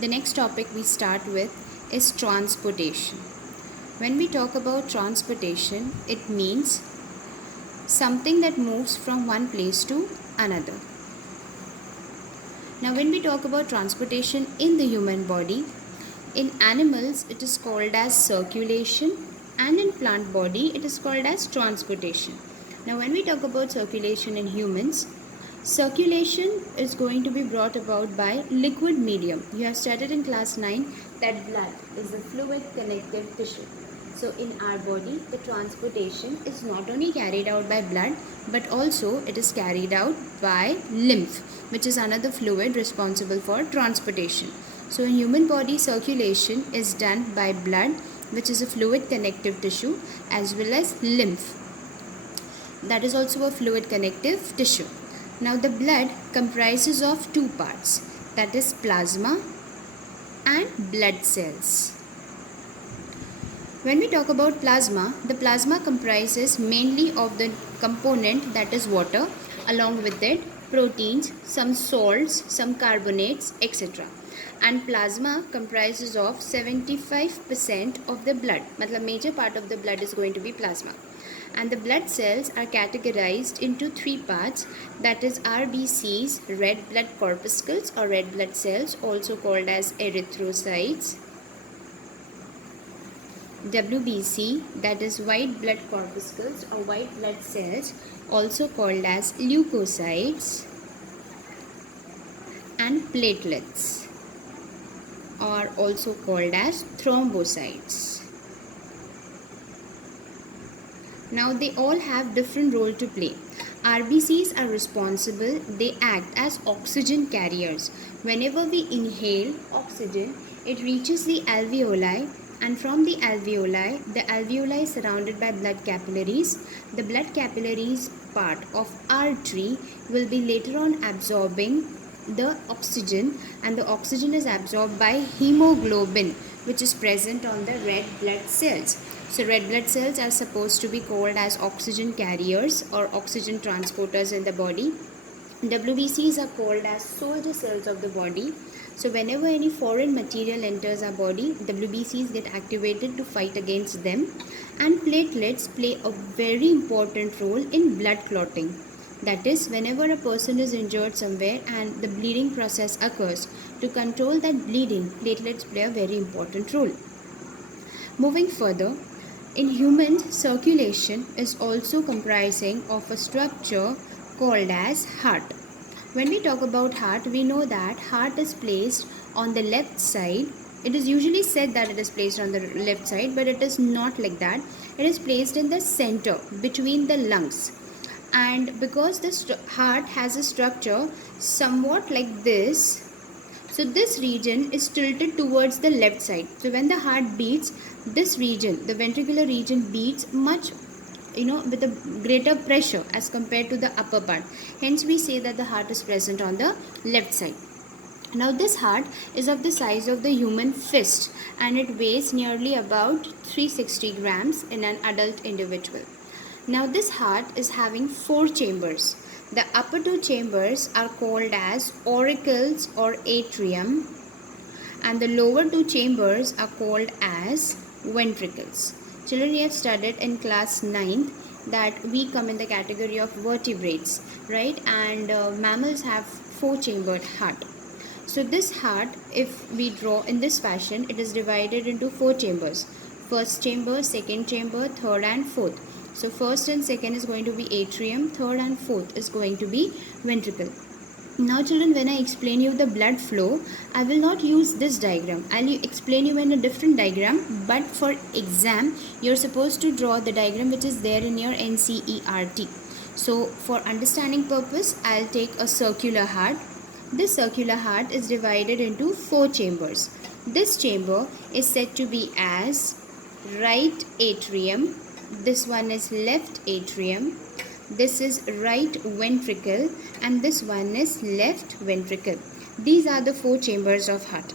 The next topic we start with is transportation. When we talk about transportation, it means something that moves from one place to another. Now, when we talk about transportation in the human body, in animals it is called as circulation, and in plant body it is called as transportation. Now, when we talk about circulation in humans, circulation is going to be brought about by liquid medium. You have studied in class 9 that blood is a fluid connective tissue. So in our body, the transportation is not only carried out by blood, but also it is carried out by lymph, which is another fluid responsible for transportation. So in human body, circulation is done by blood, which is a fluid connective tissue, as well as lymph. That is also a fluid connective tissue. Now the blood comprises of two parts, that is plasma and blood cells. When we talk about plasma, the plasma comprises mainly of the component that is water, along with it proteins, some salts, some carbonates, etc. And plasma comprises of 75% of the blood. Matlab major part of the blood is going to be plasma. And the blood cells are categorized into three parts, that is RBCs, red blood corpuscles or red blood cells, also called as erythrocytes. WBC, that is white blood corpuscles or white blood cells, also called as leukocytes, and platelets, are also called as thrombocytes. Now they all have different role to play. RBCs are responsible, they act as oxygen carriers. Whenever we inhale oxygen, it reaches the alveoli, and from the alveoli is surrounded by blood capillaries. The blood capillaries part of artery will be later on absorbing the oxygen, and the oxygen is absorbed by hemoglobin, which is present on the red blood cells. So red blood cells are supposed to be called as oxygen carriers or oxygen transporters in the body. WBCs are called as soldier cells of the body. So whenever any foreign material enters our body, WBCs get activated to fight against them. And platelets play a very important role in blood clotting. That is, whenever a person is injured somewhere and the bleeding process occurs, to control that bleeding, platelets play a very important role. Moving further, in humans, circulation is also comprising of a structure called as heart. When we talk about heart, we know that heart is placed on the left side. It is usually said that it is placed on the left side, but it is not like that. It is placed in the center between the lungs. And because the heart has a structure somewhat like this, so this region is tilted towards the left side. So when the heart beats, this region, the ventricular region, beats much with a greater pressure as compared to the upper part. Hence we say that the heart is present on the left side. Now this heart is of the size of the human fist, and it weighs nearly about 360 grams in an adult individual. Now this heart is having 4 chambers. The upper 2 chambers are called as auricles or atrium, and the lower 2 chambers are called as ventricles. Children, we have studied in class 9th that we come in the category of vertebrates, right? And mammals have 4 chambered heart. So this heart, if we draw in this fashion, it is divided into 4 chambers. First chamber, second chamber, third and fourth. So first and second is going to be atrium, third and fourth is going to be ventricle. Now children, when I explain you the blood flow, I will not use this diagram. I will explain you in a different diagram, but for exam, you are supposed to draw the diagram which is there in your NCERT. So for understanding purpose, I will take a circular heart. This circular heart is divided into 4 chambers. This chamber is said to be as right atrium. This one is left atrium. This is right ventricle, and this one is left ventricle. These are the 4 chambers of heart.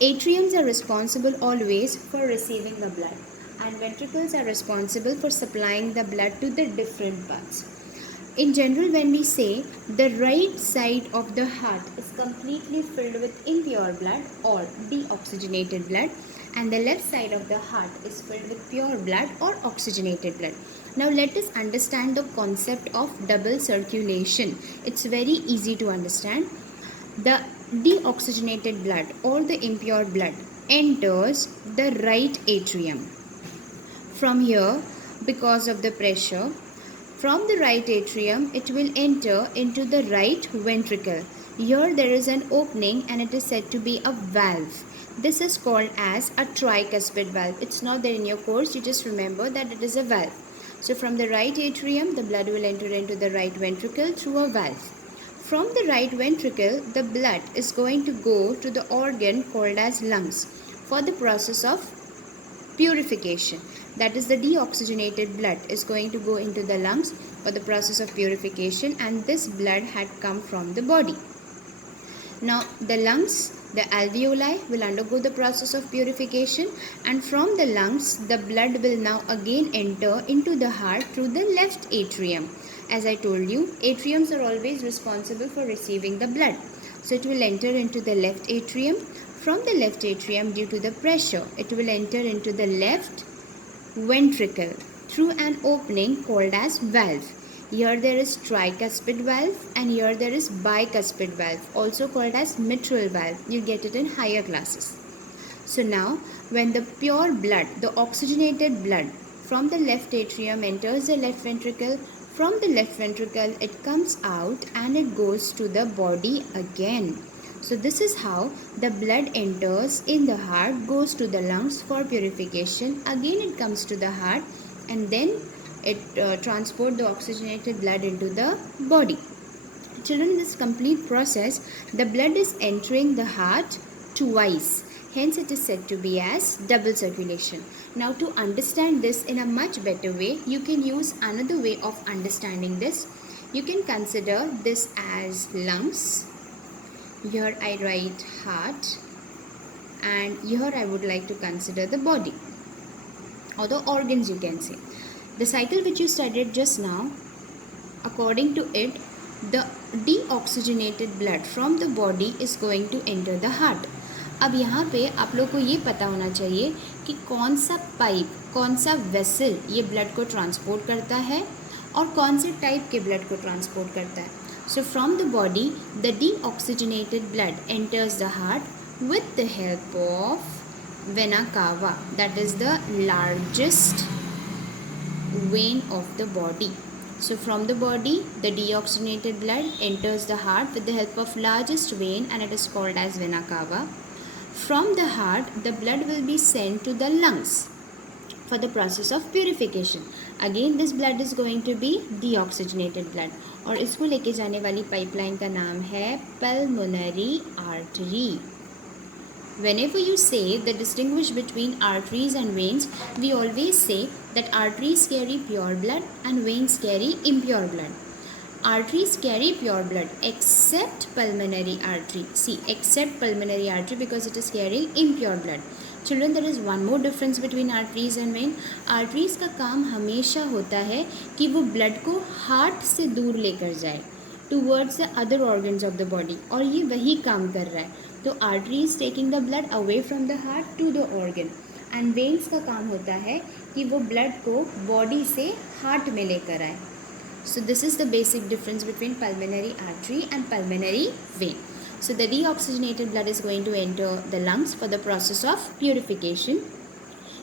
Atriums are responsible always for receiving the blood, and ventricles are responsible for supplying the blood to the different parts. In general, when we say the right side of the heart is completely filled with impure blood or deoxygenated blood, and the left side of the heart is filled with pure blood or oxygenated blood. Now let us understand the concept of double circulation. It's very easy to understand. The deoxygenated blood or the impure blood enters the right atrium. From here, because of the pressure, from the right atrium, it will enter into the right ventricle. Here there is an opening and it is said to be a valve. This is called as a tricuspid valve. It's not there in your course, you just remember that it is a valve. So from the right atrium, the blood will enter into the right ventricle through a valve. From the right ventricle, the blood is going to go to the organ called as lungs for the process of purification. That is, the deoxygenated blood is going to go into the lungs for the process of purification, and this blood had come from the body. Now the lungs, the alveoli will undergo the process of purification, and from the lungs the blood will now again enter into the heart through the left atrium. As I told you, atriums are always responsible for receiving the blood. So it will enter into the left atrium. From the left atrium, due to the pressure, it will enter into the left ventricle through an opening called as valve. Here there is tricuspid valve and here there is bicuspid valve, also called as mitral valve. You get it in higher classes. So now when the pure blood, the oxygenated blood from the left atrium enters the left ventricle, from the left ventricle it comes out and it goes to the body again. So this is how the blood enters in the heart, goes to the lungs for purification, again it comes to the heart, and then it transports the oxygenated blood into the body. Children, in this complete process, the blood is entering the heart twice. Hence it is said to be as double circulation. Now to understand this in a much better way, you can use another way of understanding this. You can consider this as lungs. Here I write heart, and here I would like to consider the body or the organs, you can say. The cycle which you studied just now, according to it, the deoxygenated blood from the body is going to enter the heart. अब यहाँ पे आप लोग को ये पता होना चाहिए कि कौन सा पाइप, कौन सा वेसल ये ब्लड को ट्रांसपोर्ट करता है और कौन से टाइप के ब्लड को ट्रांसपोर्ट करता है. So from the body, the deoxygenated blood enters the heart with the help of vena cava, that is the largest vein of the body. So from the body, the deoxygenated blood enters the heart with the help of largest vein, and it is called as vena cava. From the heart, the blood will be sent to the lungs for the process of purification. Again this blood is going to be deoxygenated blood, और इसको लेके जाने वाली pipeline का नाम है pulmonary artery. Whenever you say the distinguish between arteries and veins, we always say that arteries carry pure blood and veins carry impure blood. Arteries carry pure blood except pulmonary artery. See, except pulmonary artery because it is carrying impure blood. Children, there is one more difference between arteries and vein. Arteries का काम हमेशा होता है कि वो blood को heart से दूर लेकर जाए towards the other organs of the body, और ये वही काम कर रहा है. तो arteries taking the blood away from the heart to the organ, and veins का काम होता है कि वो blood को body से heart में लेकर आए. So this is the basic difference between pulmonary artery and pulmonary vein. So the deoxygenated blood is going to enter the lungs for the process of purification.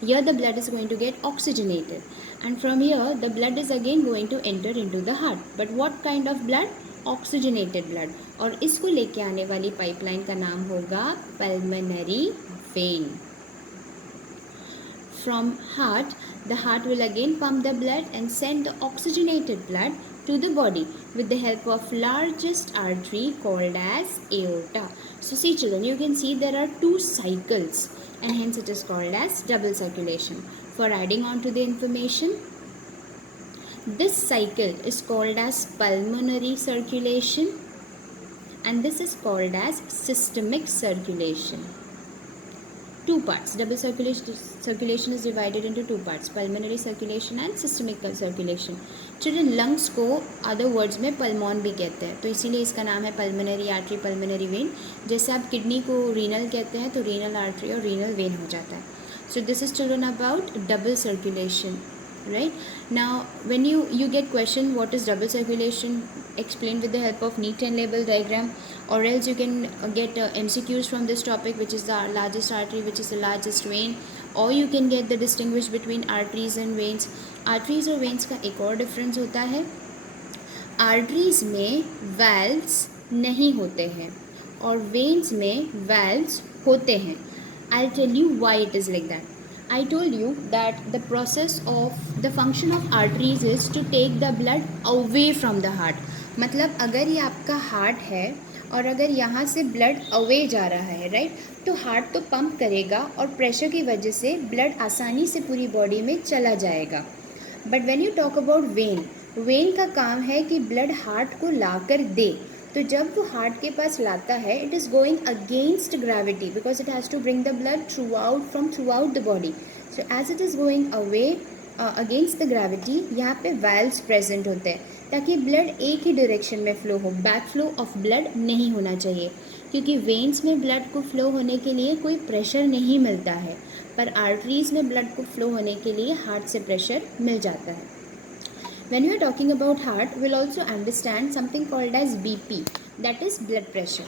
Here the blood is going to get oxygenated, and from here the blood is again going to enter into the heart. But what kind of blood? Oxygenated blood. और इसको लेके आने वाली pipeline का नाम होगा pulmonary vein. From heart, the heart will again pump the blood and send the oxygenated blood to the body with the help of largest artery called as aorta. So see children, you can see there are two cycles, and hence it is called as double circulation. For adding on to the information, this cycle is called as pulmonary circulation, and this is called as systemic circulation. two parts. Double circulation is divided into two parts, pulmonary circulation and systemic circulation. Children, lungs को other words में pulmon भी कहते हैं, तो इसीलिए इसका नाम है pulmonary artery, pulmonary vein. जैसे आप kidney को renal कहते हैं तो renal artery और renal vein हो जाता है. So this is children about double circulation, right? Now when you get question what is double circulation, explain with the help of neat and label diagram, or else you can get MCQs from this topic, which is the largest artery, which is the largest vein, or you can get the distinguish between arteries and veins. Arteries और veins का एक और difference होता है, arteries में valves नहीं होते हैं और veins में valves होते हैं. I'll tell you why it is like that. I told you that the process of the function of arteries is to take the blood away from the heart. मतलब अगर ये आपका हार्ट है और अगर यहाँ से ब्लड अवे जा रहा है, राइट, तो हार्ट तो पंप करेगा और प्रेशर की वजह से ब्लड आसानी से पूरी बॉडी में चला जाएगा. But when you talk about when का काम है कि ब्लड हार्ट को ला कर दे. तो जब वो हार्ट के पास लाता है, it is going against gravity because it has to bring the blood throughout the body. So as it is going away against the gravity, यहाँ पे वाल्व्स प्रेजेंट होते हैं ताकि ब्लड एक ही डायरेक्शन में फ़्लो हो. बैक फ्लो ऑफ ब्लड नहीं होना चाहिए, क्योंकि वेन्स में ब्लड को फ्लो होने के लिए कोई प्रेशर नहीं मिलता है, पर आर्टरीज़ में ब्लड को फ्लो होने के लिए हार्ट से प्रेशर मिल जाता है. When we are talking about heart, we'll also understand something called as BP, that is blood pressure.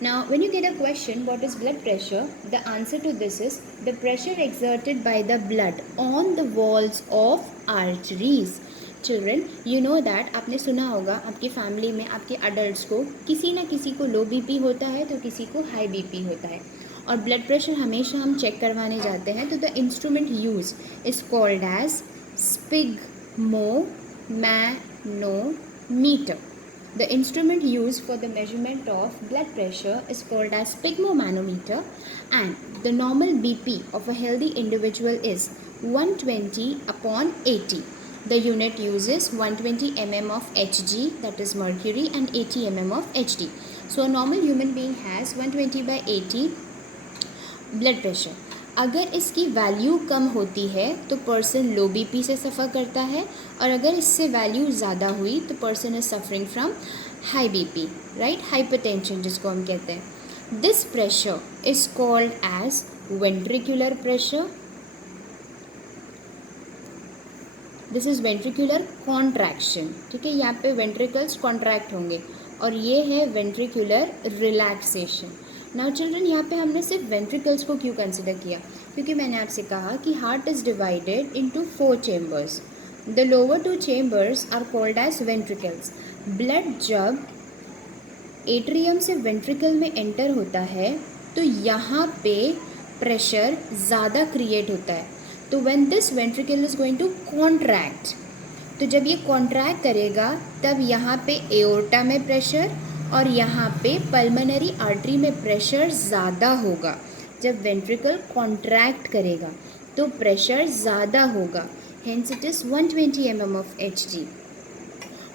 Now, when you get a question, what is blood pressure? The answer to this is the pressure exerted by the blood on the walls of arteries. Children, you know that आपने सुना होगा आपकी family में आपके adult को किसी ना किसी को लो बीपी होता है तो किसी को हाई बीपी होता है, और ब्लड प्रेशर हमेशा हम चेक करवाने जाते हैं. तो the instrument use is called as sphygmometer. The instrument used for the measurement of blood pressure is called as sphygmomanometer, and the normal BP of a healthy individual is 120/80. The unit uses 120 mm of Hg, that is mercury, and 80 mm of Hd. So a normal human being has 120/80 blood pressure. अगर इसकी value कम होती है तो person लो BP से सफ़र करता है, और अगर इससे वैल्यू ज़्यादा हुई तो person is suffering from high BP, right, hypertension जिसको हम कहते हैं. This pressure is called as ventricular pressure. This is ventricular contraction. ठीक है, यहाँ पे वेंट्रिकल्स कॉन्ट्रैक्ट होंगे और ये है वेंट्रिकुलर रिलैक्सेशन. नाउ चिल्ड्रन, यहाँ पे हमने सिर्फ वेंट्रिकल्स को क्यों कंसिडर किया? क्योंकि मैंने आपसे कहा कि heart is divided into 4 chambers. The lower 2 chambers are called as ventricles. Blood जब एट्रियम से वेंट्रिकल में एंटर होता है तो यहाँ पे प्रेशर ज़्यादा क्रिएट होता है. तो when this ventricle is going to contract, तो जब ये कॉन्ट्रैक्ट करेगा तब यहाँ पे एओर्टा में प्रेशर और यहाँ पे पल्मोनरी आर्टरी में प्रेशर ज़्यादा होगा. जब वेंट्रिकल कॉन्ट्रैक्ट करेगा तो प्रेशर ज़्यादा होगा, hence it is 120 mm of Hg.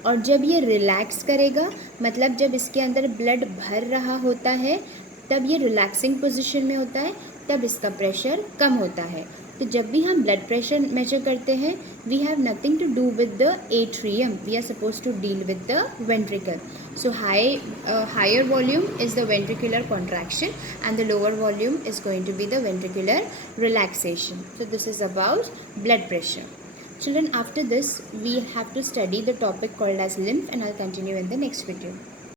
और जब ये रिलैक्स करेगा, मतलब जब इसके अंदर ब्लड भर रहा होता है तब ये रिलैक्सिंग पोजीशन में होता है, तब इसका प्रेशर कम होता है. तो जब भी हम ब्लड प्रेशर मेजर करते हैं, we have nothing to do with the atrium, we are suppose to deal with the ventricle. So higher volume is the ventricular contraction and the lower volume is going to be the ventricular relaxation. So this is about blood pressure. Children, after this we have to study the topic called as lymph, and I'll continue in the next video.